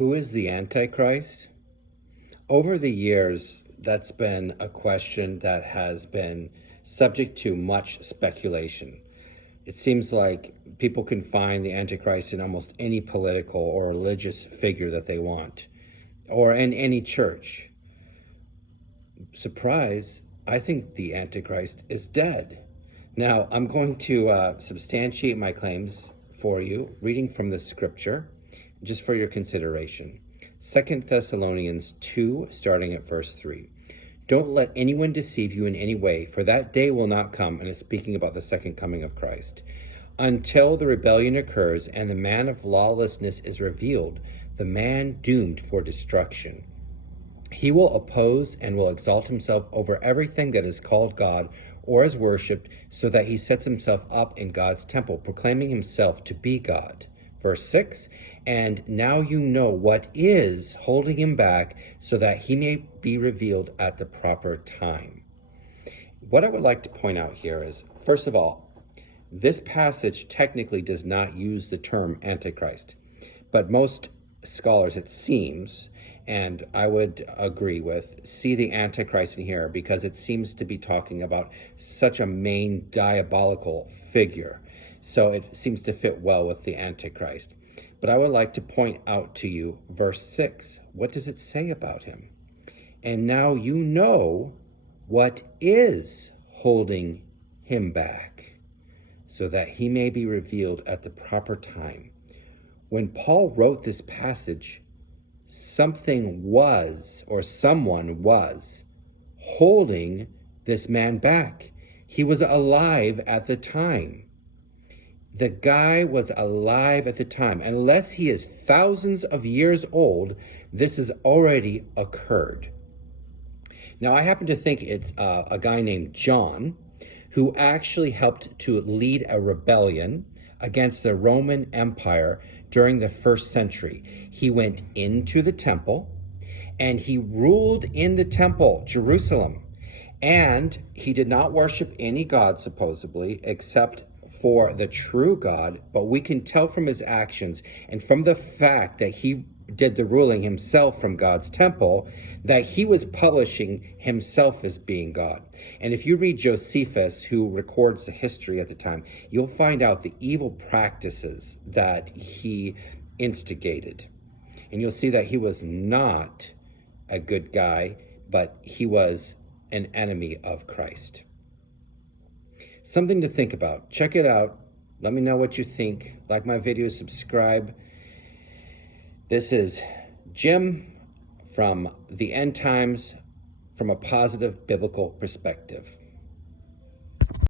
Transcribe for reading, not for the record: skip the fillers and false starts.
Who is the Antichrist? Over the years, that's been a question that has been subject to much speculation. It seems like people can find the Antichrist in almost any political or religious figure that they want, or in any church. Surprise, I think the Antichrist is dead. Now, I'm going to substantiate my claims for you, reading from the scripture, just for your consideration. 2 Thessalonians 2, starting at verse 3. Don't let anyone deceive you in any way, for that day will not come, and it's speaking about the second coming of Christ, until the rebellion occurs and the man of lawlessness is revealed, the man doomed for destruction. He will oppose and will exalt himself over everything that is called God or is worshipped, so that he sets himself up in God's temple, proclaiming himself to be God. Verse 6, and now you know what is holding him back, so that he may be revealed at the proper time. What I would like to point out here is, first of all, this passage technically does not use the term Antichrist, but most scholars, it seems, and I would agree with, see the Antichrist in here because it seems to be talking about such a main diabolical figure. So it seems to fit well with the Antichrist. But I would like to point out to you verse 6. What does it say about him? And now you know what is holding him back, so that he may be revealed at the proper time. When Paul wrote this passage, something was, or someone was, holding this man back. He was alive at the time. The guy was alive at the time. Unless he is thousands of years old, this has already occurred. Now, I happen to think it's a guy named John, who actually helped to lead a rebellion against the Roman Empire during the first century. He went into the temple and he ruled in the temple, Jerusalem. And he did not worship any god, supposedly, except for the true God. But we can tell from his actions and from the fact that he did the ruling himself from God's temple, that he was publishing himself as being God. And if you read Josephus, who records the history at the time, you'll find out the evil practices that he instigated. And you'll see that he was not a good guy, but he was an enemy of Christ. Something to think about. Check it out. Let me know what you think. Like my video, subscribe. This is Jim from the End Times from a positive biblical perspective.